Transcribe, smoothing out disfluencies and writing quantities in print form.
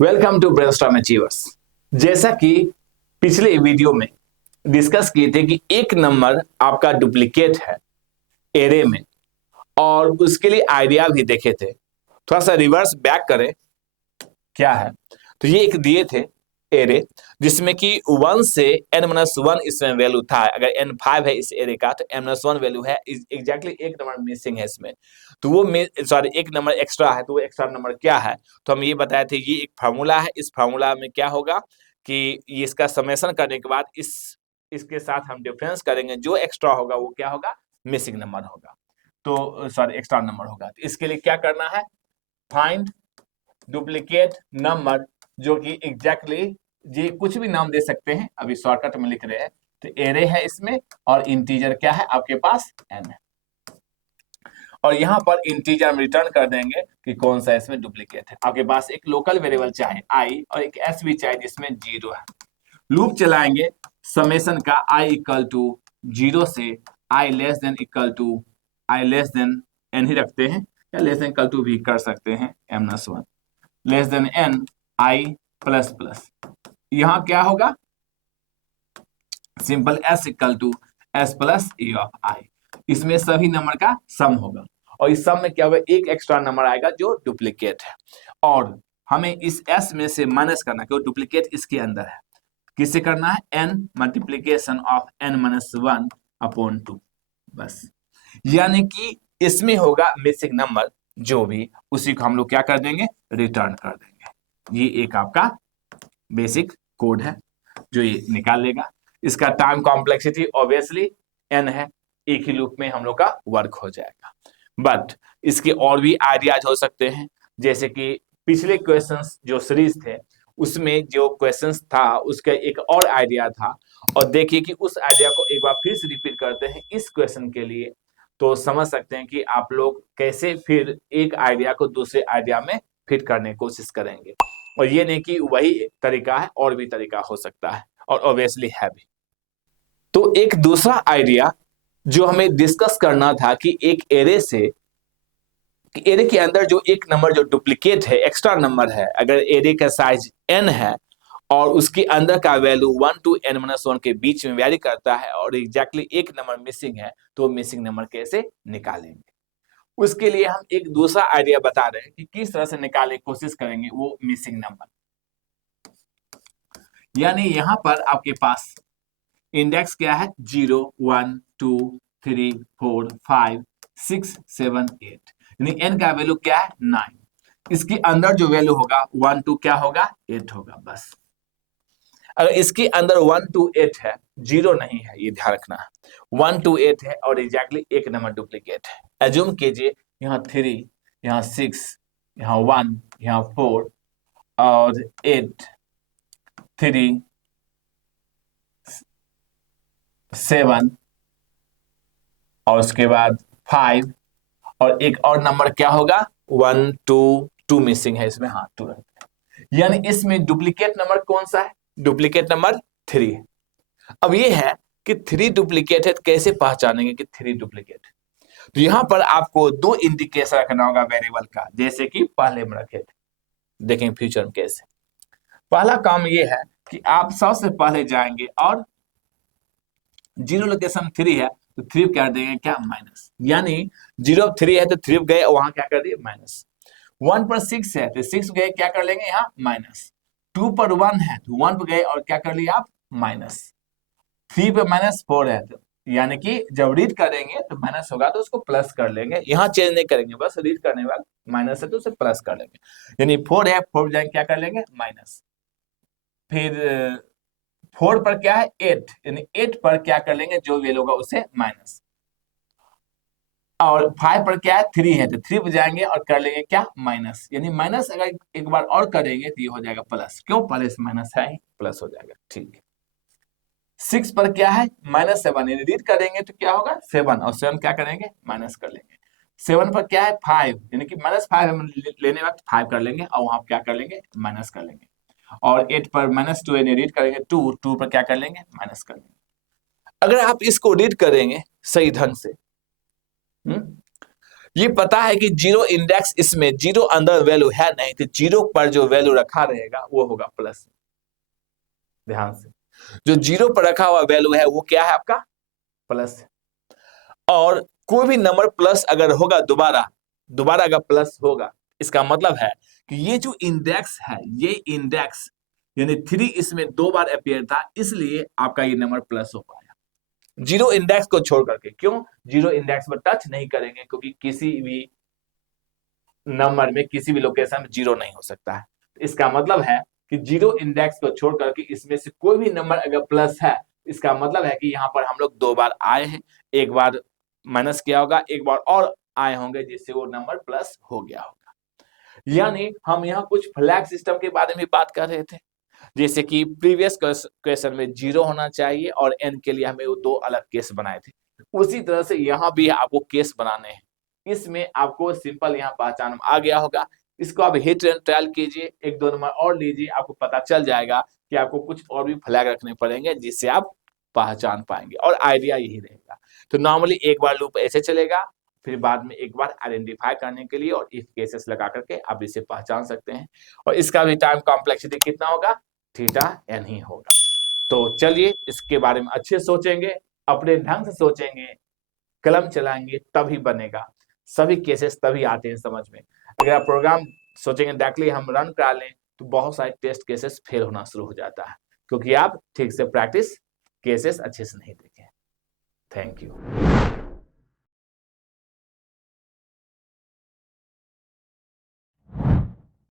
Welcome to brainstorm achievers. जैसा कि पिछले वीडियो में डिस्कस किए थे कि एक नंबर आपका डुप्लीकेट है एरे में, और उसके लिए आइडिया भी देखे थे। थोड़ा सा रिवर्स बैक करें, क्या है तो ये एक दिए थे एरे जिसमें कि 1 से n-1 इसमें वैल्यू था। अगर n5 है इस एरे का तो n-1 वैल्यू है। एग्जैक्टली एक नंबर मिसिंग है इसमें, तो वो सॉरी एक नंबर एक्स्ट्रा है। तो वो एक्स्ट्रा नंबर क्या है, तो हम ये बताए थे ये एक फार्मूला है। इस फार्मूला में क्या होगा कि ये इसका समेशन करने के बाद इसके साथ हम डिफरेंस करेंगे, जो एक्स्ट्रा होगा वो क्या होगा, मिसिंग नंबर होगा, तो सॉरी एक्स्ट्रा नंबर होगा। तो इसके लिए क्या करना है, फाइंड डुप्लीकेट नंबर, जो कि एग्जैक्टली ये कुछ भी नाम दे सकते हैं, अभी शॉर्टकट में लिख रहे हैं। तो एरे है इसमें और इंटीजर क्या है आपके पास, n है, और यहाँ पर इंटीजर में रिटर्न कर देंगे कि कौन सा इसमें डुप्लीकेट है। आपके पास एक लोकल वेरिएबल चाहे i और एक s भी चाहे जिसमें 0 है। लूप चलाएंगे समेशन का i इक्वल टू 0 से i less than equal to i less than n ही रखते हैं, या लेस देन इक्वल टू भी कर सकते हैं m-1 less than n i plus plus. यहां क्या होगा, simple s equal to s plus a of i। इसमें सभी नंबर का सम होगा, और इस सम में क्या होगा, एक एक्स्ट्रा नंबर आएगा जो डुप्लीकेट है, और हमें इस s में से माइनस करना, क्योंकि डुप्लीकेट इसके अंदर है। किससे करना है, n multiplication of n-1 upon 2, बस। यानी कि इसमें होगा मिसिंग नंबर, जो भी उसी को हम लोग क्या कर देंगे, रिटर्न कर देंगे। ये एक आपका बेसिक कोड है जो ये निकाल लेगा। इसका टाइम कॉम्प्लेक्सिटी ऑब्वियसली n है, एक ही लूप में हम लोग का वर्क हो जाएगा। बट इसके और भी आइडियाज हो सकते हैं, जैसे कि पिछले क्वेश्चंस जो सीरीज थे उसमें जो क्वेश्चंस था उसका एक और आइडिया था, और देखिए कि उस आइडिया को एक बार फिर से रिपीट करते हैं इस क्वेश्चन के लिए, तो समझ सकते हैं कि आप लोग कैसे फिर एक आइडिया को दूसरे आइडिया में फिट करने की कोशिश करेंगे। और ये नहीं कि वही तरीका है, और भी तरीका हो सकता है, और ऑब्वियसली है भी। तो एक दूसरा आइडिया जो हमें डिस्कस करना था कि एक एरे से, कि एरे के अंदर जो एक नंबर जो डुप्लीकेट है, एक्स्ट्रा नंबर है, अगर एरे का साइज n है और उसके अंदर का वैल्यू 1 to n-1 के बीच में वैरी करता है, और एग्जैक्टली एक नंबर मिसिंग है, तो मिसिंग नंबर कैसे निकालेंगे। उसके लिए हम एक दूसरा आइडिया बता रहे हैं कि किस तरह से निकालने की कोशिश करेंगे वो मिसिंग नंबर। यानी यहां पर आपके पास इंडेक्स क्या है, 0 1 2 3 4 5 6 7 8, यानी n का वैल्यू क्या है, 9। इसके अंदर जो वैल्यू होगा 1 2 क्या होगा, 8 होगा, बस। अगर इसके अंदर 1 to 8 है, 0 नहीं है, ये ध्यान रखना है। 1 to 8 है और एग्जैक्टली एक नंबर डुप्लीकेट है। एज्यूम कीजिए यहाँ 3, यहाँ 6, यहाँ 1, यहाँ 4 और 8, 3 7 और उसके बाद 5, और एक और नंबर क्या होगा, 1 2 2 मिसिंग है इसमें, हाँ 2 रखते हैं। यानी इसमें डुप्लीकेट नंबर कौन सा है, डुप्लीकेट नंबर 3 है। अब ये है कि 3 डुप्लीकेट है, तो कैसे पहचानेंगे कि 3 डुप्लीकेट है। तो यहां पर आपको दो इंडिकेशन रखना होगा वेरिएबल का, जैसे कि पहले में रखे थे, देखेंगे फ्यूचर में कैसे। पहला काम ये है कि आप सबसे पहले जाएंगे और 0 लोकेशन 3 है तो 3 कर देंगे क्या, माइनस। यानी 0 3 है तो 3 गए वहां क्या कर दिए, माइनस। 1 पर 6 है तो 6 गए, क्या कर लेंगे यहाँ, माइनस। 2 पर 1 है तो 1 पर गए और क्या कर लिया आप, माइनस। 3 पे -4 है, तो यानी कि जब रीड करेंगे तो माइनस होगा तो उसको प्लस कर लेंगे, यहाँ चेंज नहीं करेंगे, बस रीड करने बाद माइनस है तो उसे प्लस कर लेंगे। यानी 4 है, 4 जाएंगे क्या कर लेंगे, माइनस। फिर 4 पर क्या है, 8, यानी 8 पर क्या कर लेंगे, जो वैल्यू होगा उसे माइनस। और 5 पर क्या है, 3 है तो 3 पर जाएंगे और कर लेंगे क्या, माइनस। यानी माइनस अगर एक बार और करेंगे तो ये हो जाएगा प्लस, क्यों, पहले से माइनस है, प्लस हो जाएगा, ठीक है। 6 पर क्या है, -7, यानी रीड करेंगे तो क्या होगा, 7, और 7 क्या करेंगे, माइनस कर लेंगे। 7 पर क्या है, 5, यानी कि -5 हम लेने वक्त 5 कर लेंगे और वहां क्या कर लेंगे, माइनस कर लेंगे। और 8 पर -2, यानी रीड करेंगे 2 पर क्या कर लेंगे, माइनस कर लेंगे। अगर आप इसको रीड करेंगे सही ढंग से, ये पता है कि जीरो इंडेक्स, इसमें जीरो अंदर वैल्यू है नहीं, तो जीरो पर जो वैल्यू रखा रहेगा वो होगा प्लस। ध्यान से, जो जीरो पर रखा हुआ वैल्यू है वो क्या है आपका, प्लस। और कोई भी नंबर प्लस अगर होगा, दोबारा दोबारा अगर प्लस होगा, इसका मतलब है कि ये जो इंडेक्स है, ये इंडेक्स यानी 3 इसमें 2 बार अपीयर था, इसलिए आपका ये नंबर प्लस हो पाया। जीरो इंडेक्स को छोड़ करके, क्यों जीरो इंडेक्स पर टच नहीं करेंगे, क्योंकि किसी भी नंबर में किसी भी लोकेशन में जीरो नहीं हो सकता है। इसका मतलब है कि जीरो इंडेक्स को छोड़ करके इसमें से कोई भी नंबर अगर प्लस है, इसका मतलब है कि यहाँ पर हम लोग 2 बार आए हैं, एक बार माइनस किया होगा, एक बार और आए होंगे, जिससे वो नंबर प्लस हो गया होगा। यानी हम यहाँ कुछ फ्लैग सिस्टम के बारे में बात कर रहे थे, जैसे कि प्रीवियस क्वेश्चन में जीरो होना चाहिए और एन के लिए हमें वो 2 अलग केस बनाए थे, उसी तरह से यहाँ भी आपको केस बनाने हैं। इसमें आपको सिंपल यहाँ पहचान आ गया होगा, इसको आप हिट एंड ट्रायल कीजिए, 1-2 नंबर और लीजिए, आपको पता चल जाएगा कि आपको कुछ और भी फ्लैग रखने पड़ेंगे, जिससे आप पहचान पाएंगे, और आइडिया यही रहेगा। तो नॉर्मली एक बार लूप ऐसे चलेगा, फिर बाद में एक बार आइडेंटिफाई करने के लिए और इफ केसेस लगा करके आप इसे पहचान सकते हैं, और इसका भी टाइम कॉम्प्लेक्सिटी कितना होगा, थीटा एन ही होगा। तो चलिए इसके बारे में अच्छे सोचेंगे, अपने ढंग से सोचेंगे, कलम चलाएंगे, तभी बनेगा। सभी केसेस तभी आते हैं समझ में। अगर आप प्रोग्राम सोचेंगे डायरेक्टली हम रन करा लें, तो बहुत सारे टेस्ट केसेस फेल होना शुरू हो जाता है, क्योंकि आप ठीक से प्रैक्टिस केसेस अच्छे से नहीं देखे। Thank you.